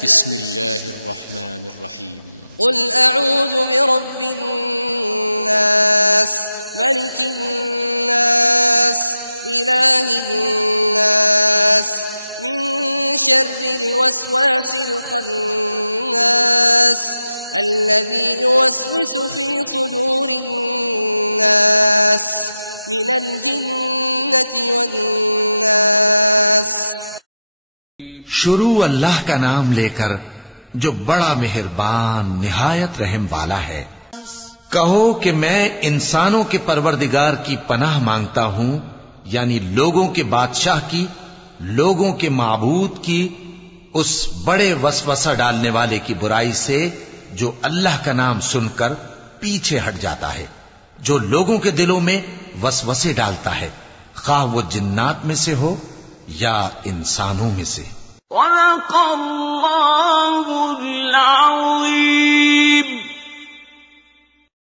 बिस्मिल्लाहिर्रहमानिर्रहीम। क़ुल अऊज़ु बिरब्बिन नास मलिकिन नास इलाहिन नास मिन शर्रिल वस्वासिल खन्नास अल्लज़ी युवस्विसु फ़ी सुदूरिन नास मिनल जिन्नति वन्नास। शुरू अल्लाह का नाम लेकर जो बड़ा मेहरबान निहायत रहम वाला है। कहो कि मैं इंसानों के परवरदिगार की पनाह मांगता हूं, यानी लोगों के बादशाह की, लोगों के माबूद की, उस बड़े वसवसा डालने वाले की बुराई से जो अल्लाह का नाम सुनकर पीछे हट जाता है, जो लोगों के दिलों में वसवसे डालता है, खा वो जिन्नात में से हो या इंसानों में से।